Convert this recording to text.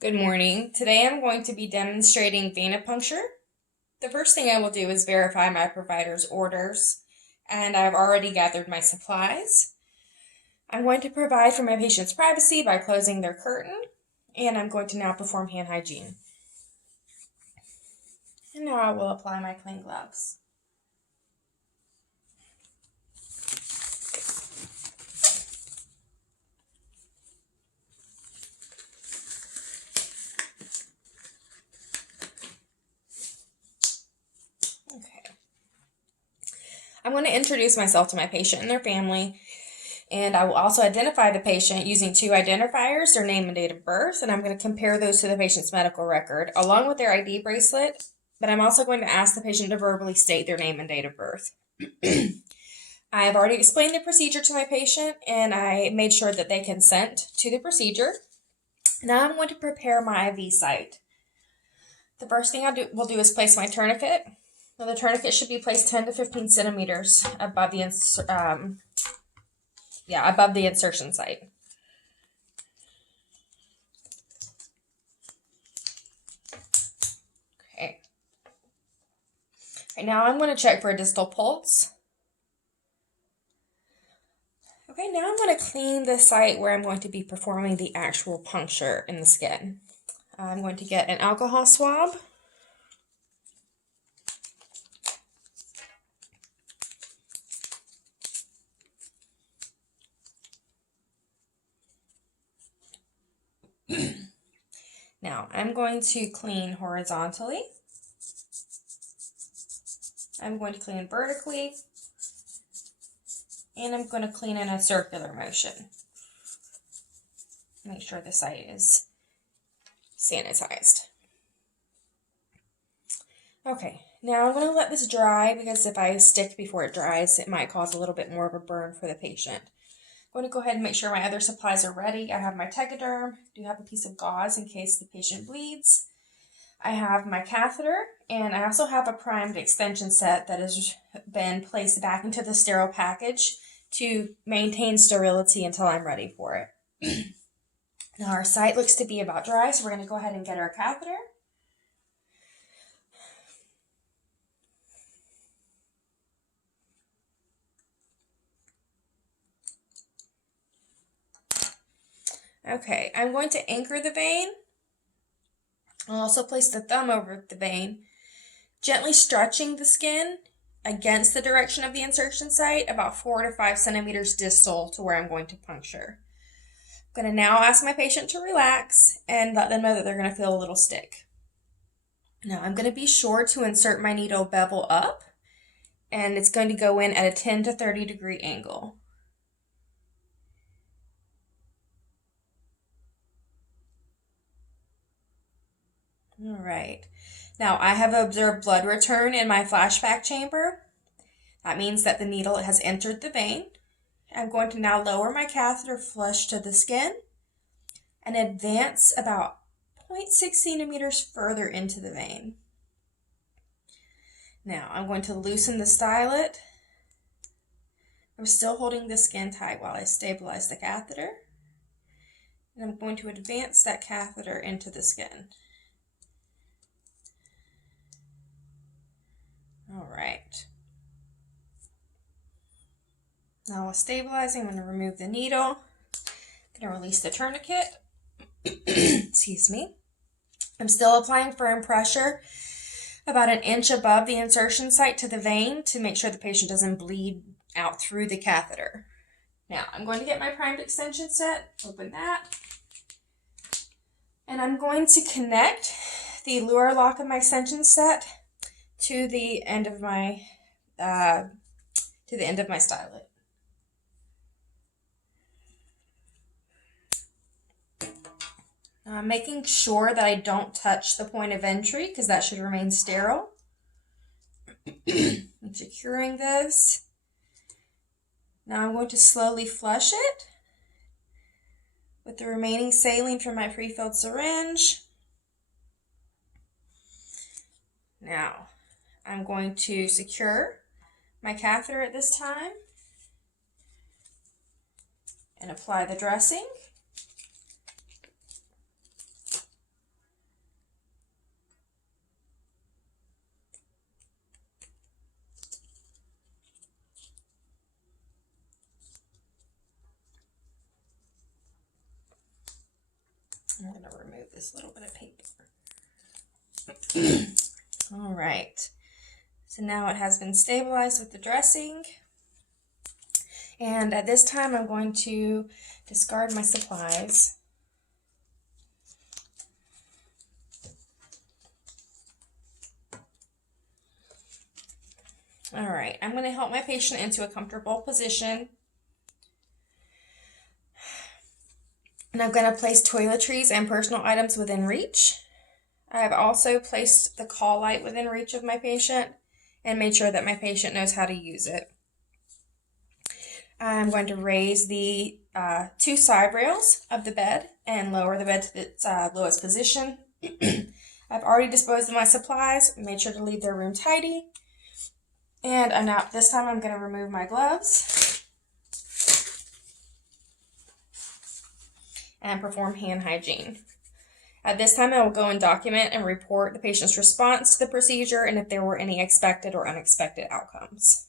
Good morning. Today I'm going to be demonstrating venipuncture. The first thing I will do is verify my provider's orders, and I've already gathered my supplies. I'm going to provide for my patient's privacy by closing their curtain, and I'm going to now perform hand hygiene. And now I will apply my clean gloves. Okay. I'm going to introduce myself to my patient and their family, and I will also identify the patient using two identifiers, their name and date of birth, and I'm going to compare those to the patient's medical record along with their ID bracelet, but I'm also going to ask the patient to verbally state their name and date of birth. I have already explained the procedure to my patient, and I made sure that they consent to the procedure. Now I'm going to prepare my IV site. The first thing will do is place my tourniquet. Now the tourniquet should be placed 10 to 15 centimeters above the above the insertion site. Okay. Right now I'm going to check for a distal pulse. Okay, now I'm going to clean the site where I'm going to be performing the actual puncture in the skin. I'm going to get an alcohol swab. Now I'm going to clean horizontally. I'm going to clean vertically. And I'm going to clean in a circular motion. Make sure the site is sanitized. Okay, now I'm going to let this dry because if I stick before it dries, it might cause a little bit more of a burn for the patient. I'm going to go ahead and make sure my other supplies are ready. I have my tegaderm, do have a piece of gauze in case the patient bleeds. I have my catheter, and I also have a primed extension set that has been placed back into the sterile package to maintain sterility until I'm ready for it. Now our site looks to be about dry, so we're going to go ahead and get our catheter. Okay, I'm going to anchor the vein. I'll also place the thumb over the vein, gently stretching the skin against the direction of the insertion site, about 4 to 5 centimeters distal to where I'm going to puncture. I'm going to now ask my patient to relax and let them know that they're going to feel a little stick. Now I'm going to be sure to insert my needle bevel up, and it's going to go in at a 10 to 30 degree angle. All right. Now I have observed blood return in my flashback chamber. That means that the needle has entered the vein. I'm going to now lower my catheter flush to the skin and advance about 0.6 centimeters further into the vein. Now I'm going to loosen the stylet. I'm still holding the skin tight while I stabilize the catheter. And I'm going to advance that catheter into the skin. All right. Now while stabilizing, I'm going to remove the needle. I'm going to release the tourniquet. Excuse me. I'm still applying firm pressure about an inch above the insertion site to the vein to make sure the patient doesn't bleed out through the catheter. Now I'm going to get my primed extension set, open that, and I'm going to connect the lure lock of my extension set to the end of my stylet. I'm making sure that I don't touch the point of entry because that should remain sterile. I'm securing this. Now I'm going to slowly flush it with the remaining saline from my pre-filled syringe. Now I'm going to secure my catheter at this time and apply the dressing. I'm going to remove this little bit of paper. All right. So now it has been stabilized with the dressing. And at this time, I'm going to discard my supplies. All right, I'm going to help my patient into a comfortable position. And I'm going to place toiletries and personal items within reach. I have also placed the call light within reach of my patient and made sure that my patient knows how to use it. I'm going to raise the 2 side rails of the bed and lower the bed to its lowest position. I've already disposed of my supplies, made sure to leave their room tidy. And this time I'm going to remove my gloves and perform hand hygiene. At this time, I will go and document and report the patient's response to the procedure and if there were any expected or unexpected outcomes.